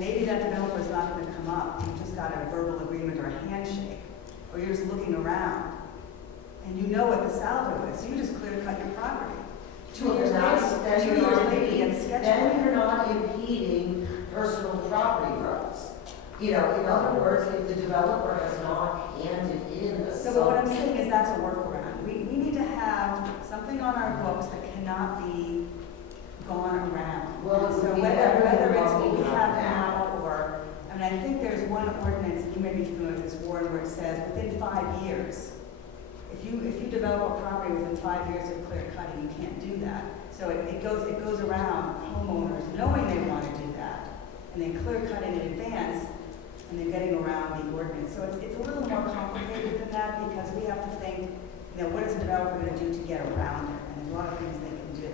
maybe that developer's not gonna come up, you've just got a verbal agreement or a handshake, or you're just looking around, and you know what the saldo is, so you just clear cut your property. 2 years later, you get a sketch then plan. you're not impeding personal property rights. You know, in other words, if the developer has not handed in the. So what I'm saying is that's a workaround. We need to have something on our books that cannot be gone around. Well, it would So be whether better than it's what what we we have have now, or, I mean, I think there's one ordinance, you may be familiar with this, Warren, where it says within 5 years, if you develop a property within 5 years of clear cutting, you can't do that. So it goes around homeowners knowing they want to do that, and then clear cutting in advance, and then getting around the ordinance. So it's a little more complicated than that, because we have to think, you know, what is a developer going to do to get around it? And there's a lot of things they can do.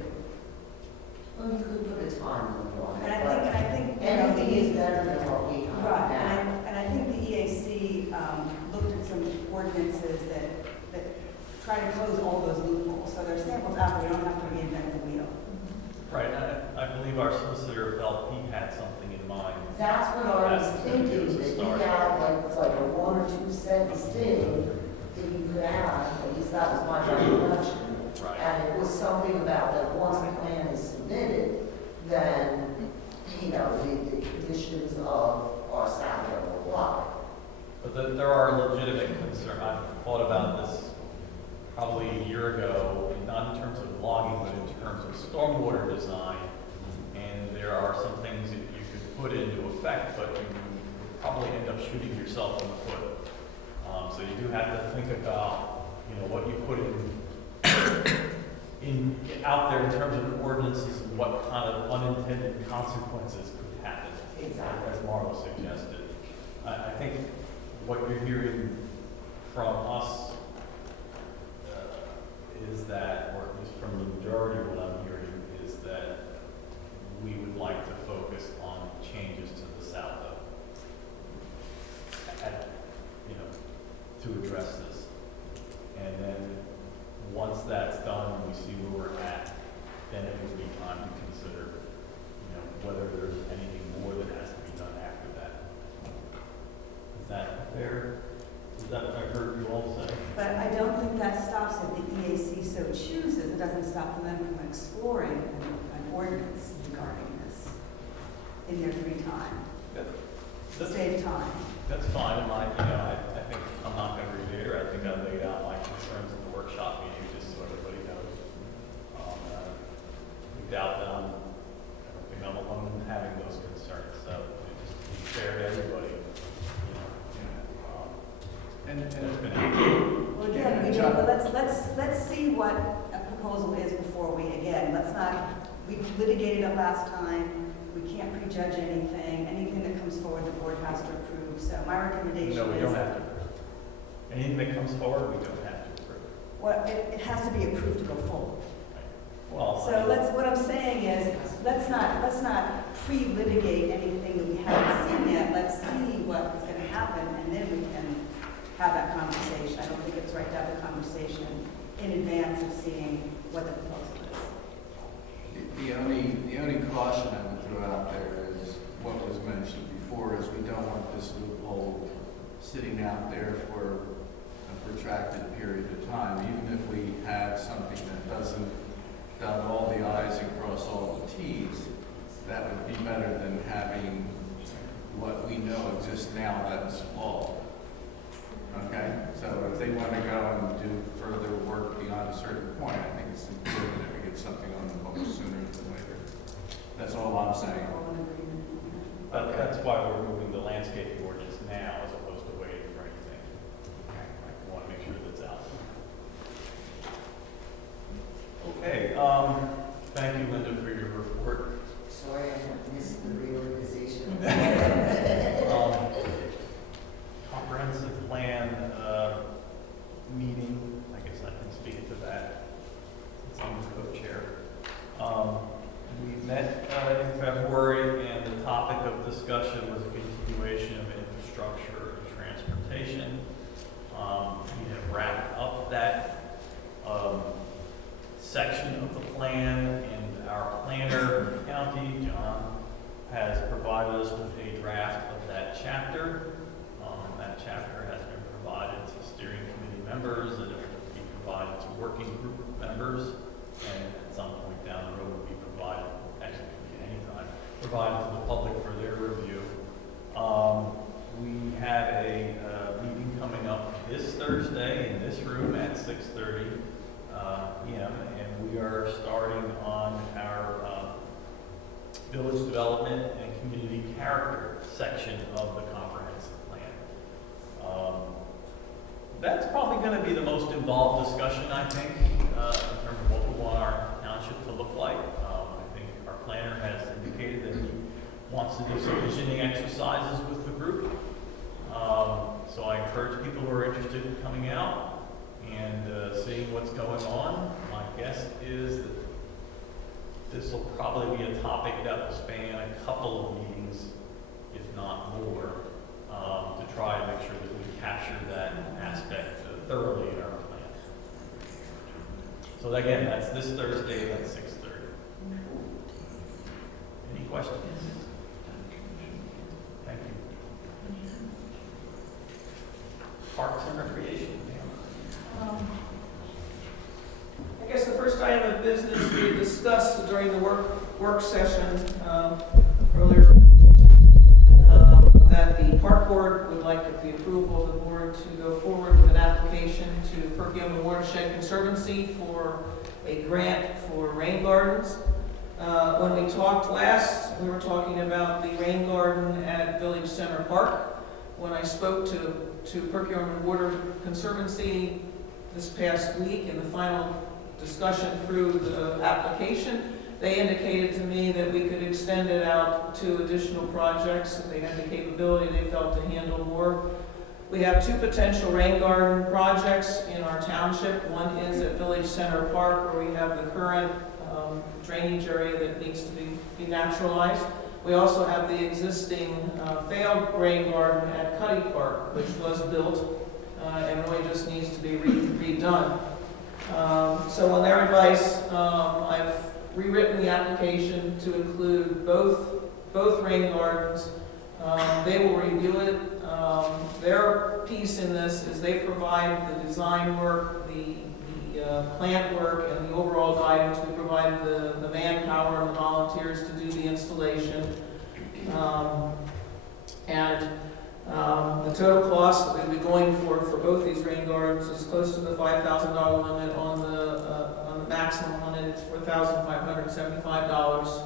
Well, you could put a time limit on it. And I think, you know, anything is better than what we have right, now. and I think the EAC looked at some ordinances that try to close all those loopholes. So there's samples out there, we don't have to reinvent the wheel. Right, I believe our solicitor felt he had something in mind. That's what I was That's thinking, the that you start. had like a 1 or 2 sentence thing that you could add, at least that was my recollection. Right. And it was something about that once a plan is submitted, then, you know, the conditions of our salary will apply. But there are legitimate concerns. I've thought about this probably a year ago, not in terms of logging, but in terms of stormwater design. And there are some things that you could put into effect, but you would probably end up shooting yourself in the foot. So you do have to think about, you know, what you put out there in terms of ordinances and what kind of unintended consequences could happen. Exactly. As Marla suggested. I think what you're hearing from us is that, or at least from the majority of what I'm hearing, is that we would like to focus on changes to the SALDO, to address this. And then, once that's done, and we see where we're at, then it would be time to consider, you know, whether there's anything more that has to be done after that. Is that fair? Is that what I heard you all say? But I don't think that stops if the EAC so chooses. It doesn't stop them from exploring an ordinance regarding this in their free time. That's, Save time. that's fine. I think I'm not going to reiterate. I think I laid out my concerns at the workshop meeting, just so everybody knows. We doubt that I don't think I'm alone in having those concerns. So just to be fair to everybody, and it's been Well, again, let's see what a proposal is before we litigated it last time, we can't prejudge anything that comes forward the board has to approve, so my recommendation is. No, we don't have to approve. Anything that comes forward, we don't have to approve. Well, it has to be approved to go forward. Well, So what I'm saying is, let's not pre-litigate anything that we haven't seen yet, let's see what is gonna happen, and then we can have that conversation. I don't think it's right to have the conversation in advance of seeing what the proposal is. The only caution I would throw out there is what was mentioned before, is we don't want this loophole sitting out there for a protracted period of time. Even if we have something that doesn't dot all the i's and cross all the t's, that would be better than having what we know exists now that's flawed. Okay, so if they want to go and do further work beyond a certain point, I think it's important that we get something on the books sooner than later. That's all I'm saying. But that's why we're moving the landscaping ordinance now as opposed to waiting for anything. We want to make sure that's out. Okay, thank you, Linda, for your report. Sorry, I missed the reorganization. Comprehensive plan meeting, I guess I can speak to that since I'm the co-chair. We met in February, and the topic of discussion was a continuation of infrastructure members, and it would be provided to working group members, and at some point down the road would be provided, actually it could be anytime, provided to the public for their review. We have a meeting coming up this Thursday in this room at 6:30 p.m. and we are starting on our village development and community character section of the comprehensive plan. That's probably going to be the most involved discussion, I think, in terms of what we want our township to look like. I think our planner has indicated that he wants to do some visioning exercises with the group. So I encourage people who are interested in coming out and seeing what's going on. My guess is that this will probably be a topic that will span a couple of meetings, if not more, to try and make sure that we capture that aspect thoroughly in our plan. So again, that's this Thursday at 6:30. Any questions? Thank you. Parks and Recreation. I guess the first item of business we discussed during the work session earlier, that the park board would like the approval of the board to go forward with an application to Perkiomen Watershed Conservancy for a grant for rain gardens. When we talked last, we were talking about the rain garden at Village Center Park. When I spoke to Perkiomen Water Conservancy this past week in the final discussion through the application, they indicated to me that we could extend it out to additional projects. They had the capability, they felt, to handle more. We have two potential rain garden projects in our township. One is at Village Center Park, where we have the current drainage area that needs to be naturalized. We also have the existing failed rain garden at Cuddy Park, which was built and really just needs to be redone. So on their advice, I've rewritten the application to include both rain gardens. They will review it. Their piece in this is they provide the design work, the plant work, and the overall guidance. We provide the manpower and the volunteers to do the installation. The total cost that we'll be going for both these rain gardens is close to the $5,000 limit. On the maximum on it, it's $4,575.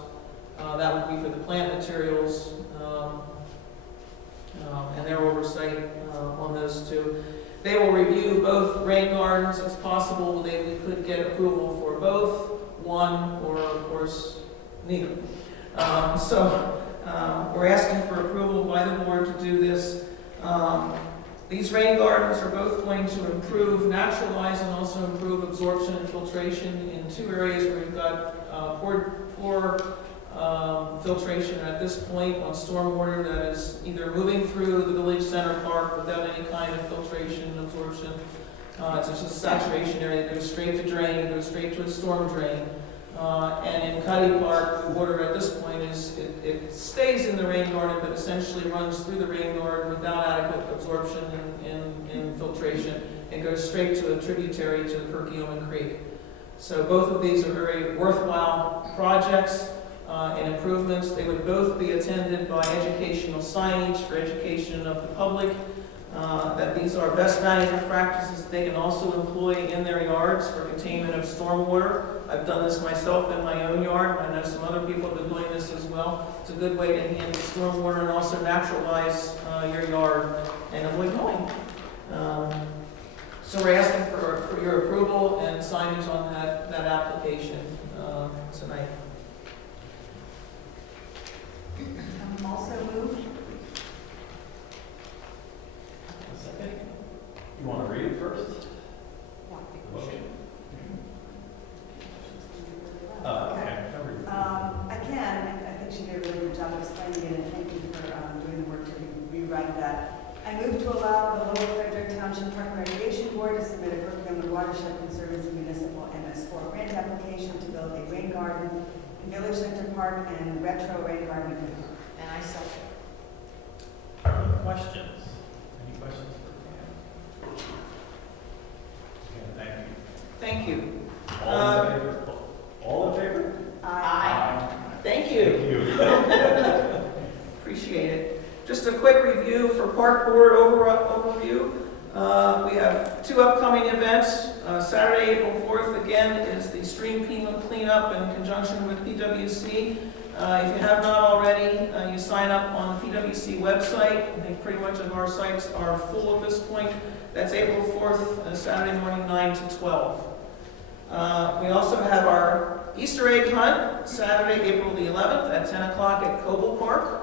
That would be for the plant materials and their oversight on those two. They will review both rain gardens. It's possible we could get approval for both, one, or of course neither. We're asking for approval by the board to do this. These rain gardens are both going to improve, naturalize, and also improve absorption and filtration in two areas where we've got poor filtration at this point on stormwater that is either moving through the Village Center Park without any kind of filtration and absorption. It's just a saturation area that goes straight to drain, it goes straight to a storm drain. And in Cuddy Park, the water at this point it stays in the rain garden, but essentially runs through the rain garden without adequate absorption and filtration, and goes straight to a tributary to the Perkiomen Creek. So both of these are very worthwhile projects and improvements. They would both be attended by educational signage for education of the public, that these are best management practices they can also employ in their yards for containment of stormwater. I've done this myself in my own yard. I know some other people have been doing this as well. It's a good way to handle stormwater and also naturalize your yard and avoid mowing. So we're asking for your approval and signage on that application tonight. Also moved. A second. You want to read it first? Motion. Okay. I can. I think she did a really good job explaining it, and thank you for doing the work to rewrite that. I move to allow the Lower Frederick Township Park and Recreation Board to submit a Perkiomen Watershed Conservancy Municipal MS4 grant application to build a rain garden in Village Center Park and retro rain garden. And I second. Any questions? Any questions for Pam? review for park board overview. We have 2 upcoming events. Saturday, April 4th, again, is the stream cleanup in conjunction with PWC. If you have not already, you sign up on the PWC website. I think pretty much of our sites are full at this point. That's April 4th, Saturday morning, 9 to 12. We also have our Easter egg hunt, Saturday, April the 11th at 10 o'clock at Coble Park.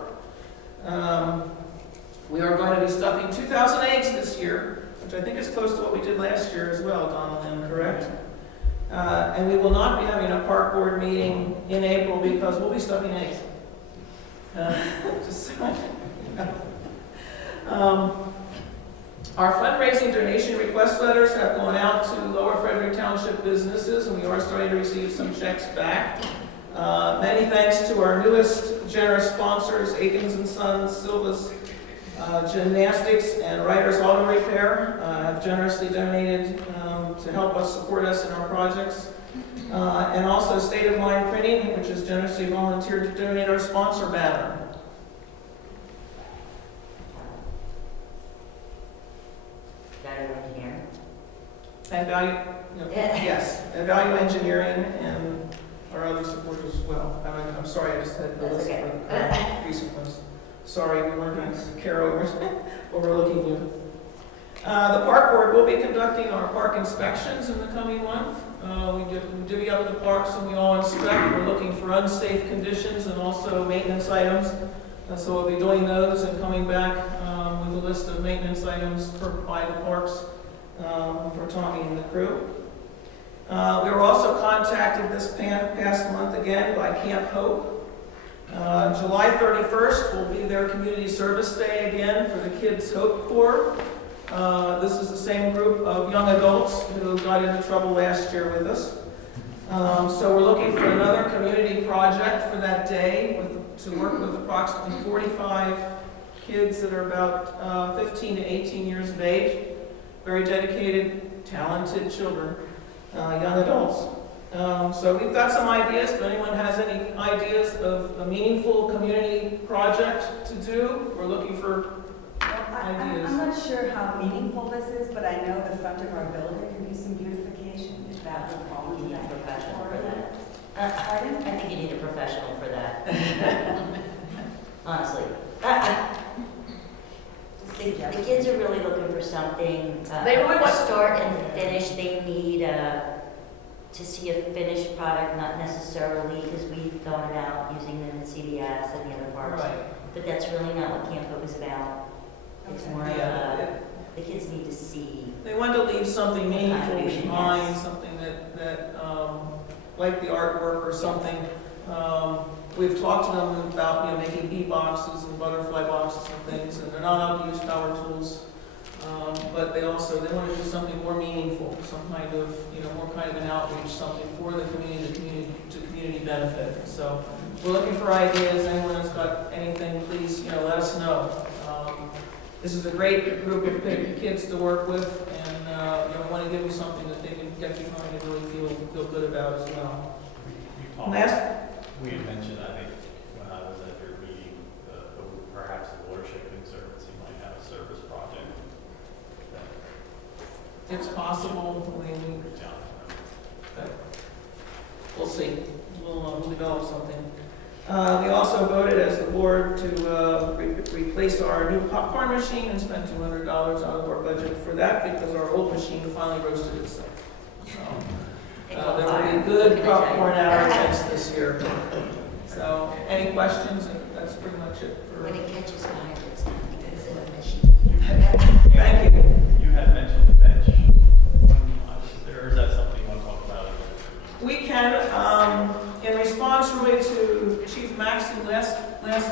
We are going to be stuffing 2,000 eggs this year, which I think is close to what we did last year as well, Donald, correct? And we will not be having a park board meeting in April because we'll be stuffing eggs. Just so you know. Our fundraising donation request letters have gone out to Lower Frederick Township businesses, and we are starting to receive some checks back. Many thanks to our newest generous sponsors, Akins & Sons, Silva's Gymnastics, and Writers Auto Repair have generously donated to help us support us in our projects. And also State of Mind Printing, which has generously volunteered to donate our sponsor banner. Value engineering. And value, yes, and value engineering and our other supporters as well. I'm sorry, I just had the That's list okay. for the recent ones. Sorry, we weren't going to carry overlooking you. The park board will be conducting our park inspections in the coming month. We divvy up the parks and we all inspect. We're looking for unsafe conditions and also maintenance items. So we'll be doing those and coming back with a list of maintenance items by the parks for Tommy and the crew. We were also contacted this past month again by Camp Hope. July 31st will be their community service day again for the Kids Hope Corps. This is the same group of young adults who got into trouble last year with us. So we're looking for another community project for that day to work with approximately 45 kids that are about 15 to 18 years of age. Very dedicated, talented children, young adults. So we've got some ideas. If anyone has any ideas of a meaningful community project to do, we're looking for ideas. I'm not sure how meaningful this is, but I know the front of our building could be some beautification. If that would fall You into need a that professional for category. that. Pardon? I think you need a professional for that. Honestly. The kids are really looking for something, They really a want- start and finish. They need to see a finished product, not necessarily, because we've thought about using them at CBS and the other parks. Right. But that's really not what Camp Hope is about. It's Okay. more of Yeah, the kids need to see. they wanted to leave something meaningful Contribution, behind, yes. something that like the artwork or something. We've talked to them about, making bee boxes and butterfly boxes and things, and they're not allowed to use power tools. But they want to do something more meaningful, some kind of, more kind of an outreach, something for the community, to community benefit. So we're looking for ideas. Anyone that's got anything, please, let us know. This is a great group of kids to work with, and we want to give them something that they can get behind and really feel good about as well. We had mentioned, I think, when I was at your meeting, perhaps the Watershed Conservancy might have a service project. It's possible. Reach out to them. We'll see. We'll develop something. We also voted as the board to replace our new popcorn machine and spent $200 out of our budget for that because our old machine finally roasted itself. So, there will be good popcorn hours this year. So, any questions? And that's pretty much it for. When it catches fire, it's not because of the machine. Thank you. You had mentioned the bench when I was there. Is that something you want to talk about? We can, in response really to Chief Maxey last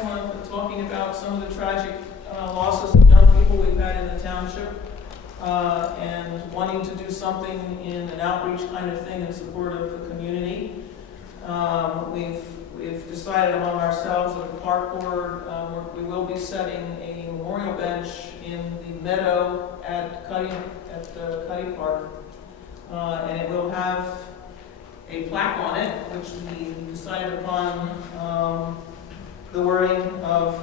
month, talking about some of the tragic losses of young people we've had in the township, and wanting to do something in an outreach kind of thing in support of the community. We've decided among ourselves at the park board, we will be setting a memorial bench in the meadow at Cuddy Park, and it will have a plaque on it, which we decided upon the wording of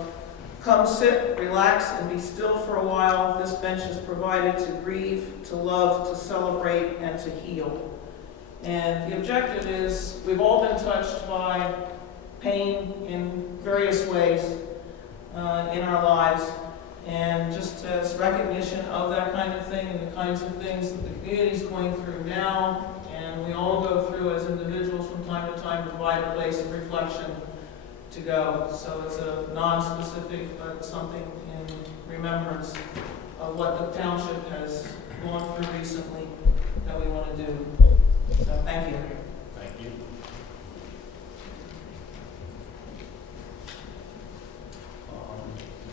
Come sit, relax, and be still for a while. This bench is provided to grieve, to love, to celebrate, and to heal. And the objective is, we've all been touched by pain in various ways in our lives. And just as recognition of that kind of thing and the kinds of things that the community is going through now, and we all go through as individuals from time to time, provide a place of reflection to go. So it's a non-specific, but something in remembrance of what the township has gone through recently that we want to do. So thank you. Thank you.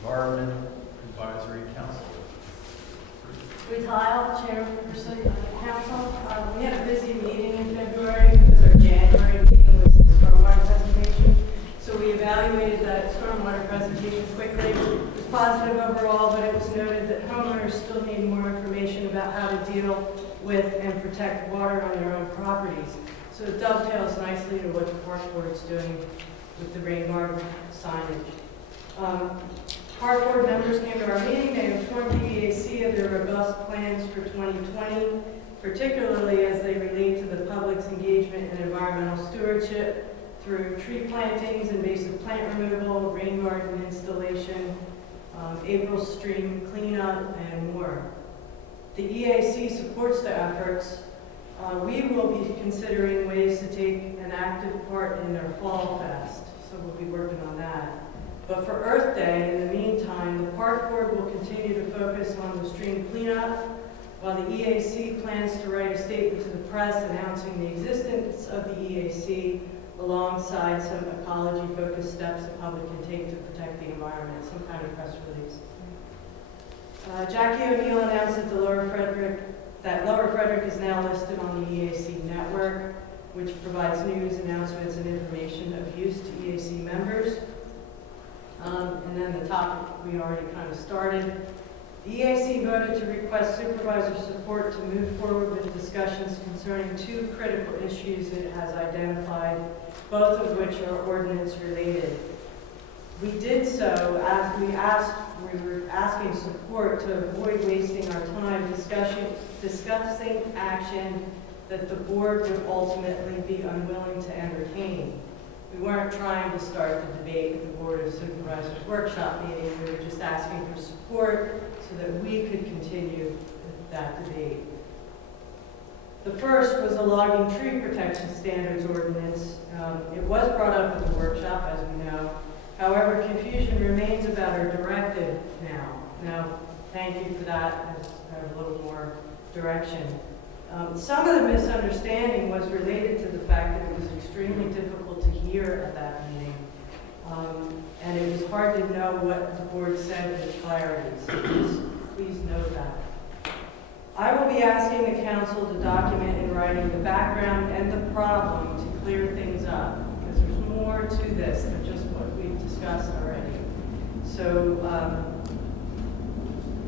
Environment Advisory Council. Ruth Heil, Chairperson of the Council. We had a busy meeting in February because our January meeting was the stormwater presentation. So we evaluated that stormwater presentation quickly. It was positive overall, but it was noted that homeowners still need more information about how to deal with and protect water on their own properties. So it dovetails nicely to what the park board is doing with the rain garden signage. Park board members came to our meeting. They informed the EAC of their robust plans for 2020, particularly as they relate to the public's engagement in environmental stewardship through tree plantings, invasive plant removal, rain garden installation, April stream cleanup, and more. The EAC supports the efforts. We will be considering ways to take an active part in their Fall Fest, so we'll be working on that. But for Earth Day, in the meantime, the park board will continue to focus on the stream cleanup, while the EAC plans to write a statement to the press announcing the existence of the EAC alongside some ecology-focused steps the public can take to protect the environment, some kind of press release. Jackie O'Neill announced that Lower Frederick is now listed on the EAC network, which provides news, announcements, and information of use to EAC members. And then the topic we already kind of started. The EAC voted to request supervisor support to move forward with discussions concerning two critical issues it has identified, both of which are ordinance related. We did so as we were asking support to avoid wasting our time discussing action that the board would ultimately be unwilling to entertain. We weren't trying to start the debate at the Board of Supervisors workshop meeting. We were just asking for support so that we could continue that debate. The first was a logging tree protection standards ordinance. It was brought up at the workshop, as we know. However, confusion remains about our directive now. Now, thank you for that. There's a little more direction. Some of the misunderstanding was related to the fact that it was extremely difficult to hear at that meeting. And it was hard to know what the board said with clarity, so please note that. I will be asking the council to document in writing the background and the problem to clear things up, because there's more to this than just what we've discussed already. So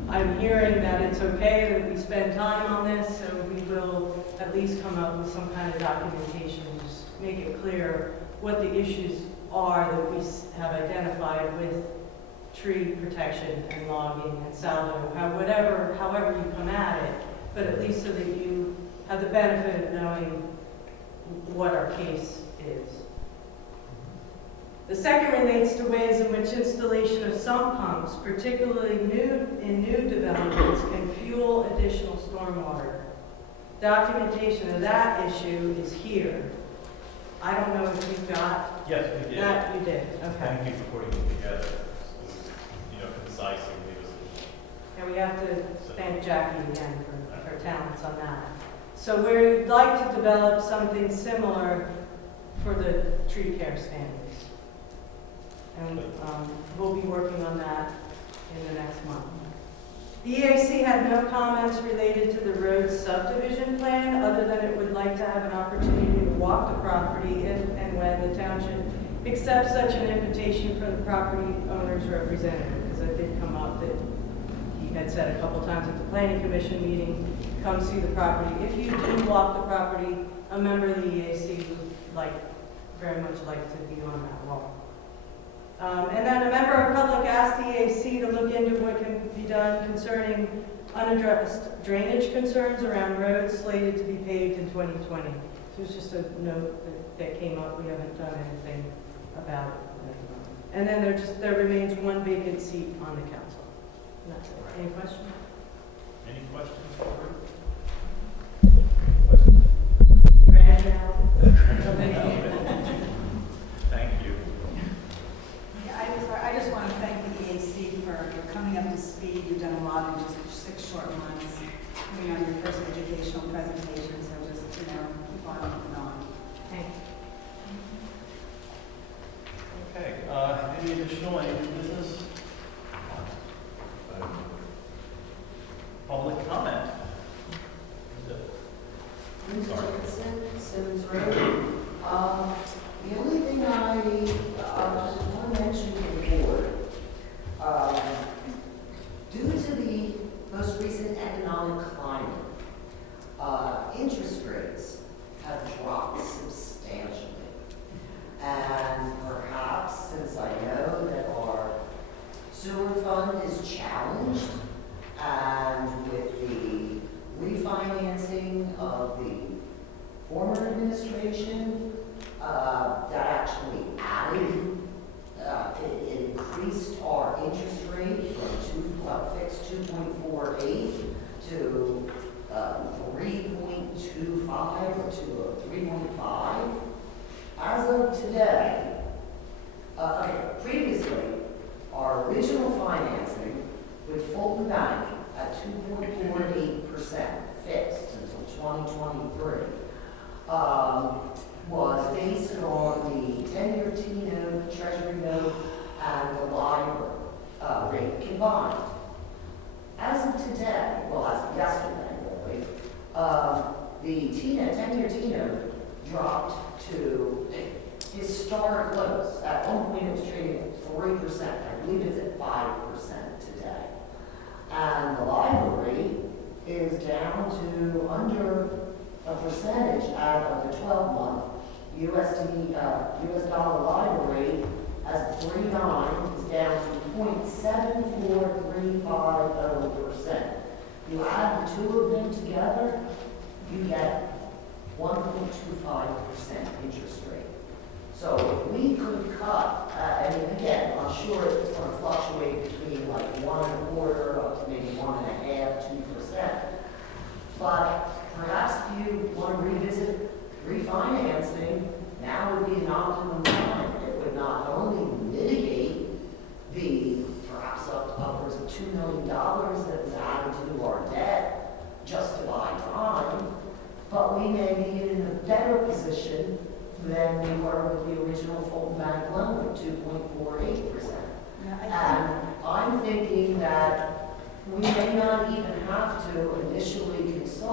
I'm hearing that it's okay that we spend time on this, so we will at least come up with some kind of documentation, just make it clear what the issues are that we have identified with tree protection and logging and salvo, however you come at it, but at least so that you have the benefit of knowing what our case is. The second relates to ways in which installation of sump pumps, particularly in new developments, can fuel additional stormwater. Documentation of that issue is here. I don't know if you've got Yes, we did. that. You did. Okay. Thank you for putting it together. It was, concise and it was. And we have to thank Jackie again for her talents on that. So we'd like to develop something similar for the tree care standards. And we'll be working on that in the next month. The EAC had no comments related to the road subdivision plan, other than it would like to have an opportunity to walk the property if and when the township accepts such an invitation from the property owner's representative, because it did come up that he had said a couple times at the planning commission meeting, come see the property. If you do walk the property, a member of the EAC would very much like to be on that walk. And then a member of public asked the EAC to look into what can be done concerning unaddressed drainage concerns around roads slated to be paved in 2020. So it's just a note that came up. We haven't done anything about it. And then there remains one vacant seat on the council. And that's it. Any questions? Any questions for Ruth? Thank you. Yeah, I just want to thank the EAC for coming up to speed. You've done a lot in just 6 short months. Putting on your first educational presentation, so just, keep on moving on. Thank you. Okay, any additional, any new business? Public comment? Sorry. Simmons Road. The only thing I just want to mention to the board, due to the most recent economic climate, interest rates have dropped substantially. And perhaps, since I know that our sewer fund is challenged, and with the refinancing of the former administration, that actually added, it increased our interest rate from fixed 2.48 to 3.25 or to 3.5. As of today, previously, our original financing with Fulton Bank at 2.48% fixed until 2023 was based on the 10-year T-note, Treasury note, and the LIBOR rate combined. As of today, well, as of yesterday, really, the T-note, 10-year T-note dropped to historic lows. At one point, it was trading at 3%. I believe it's at 5% today. And the LIBOR rate is down to under a percentage out of the 12-month US dollar LIBOR rate as 3.9 is down to 0.74350%. You add the two of them together, you get 1.25% interest rate. So if we could cut, and again, I'm sure it's going to fluctuate between like 1.25 up to maybe 1.5, 2%. But perhaps if you want to revisit refinancing, now would be an optimum time. It would not only mitigate the perhaps upwards of $2 million that was added to our debt just to buy time, but we may be in a better position than we were with the original Fulton Bank loan of 2.48%. And I'm thinking that we may not even have to initially consult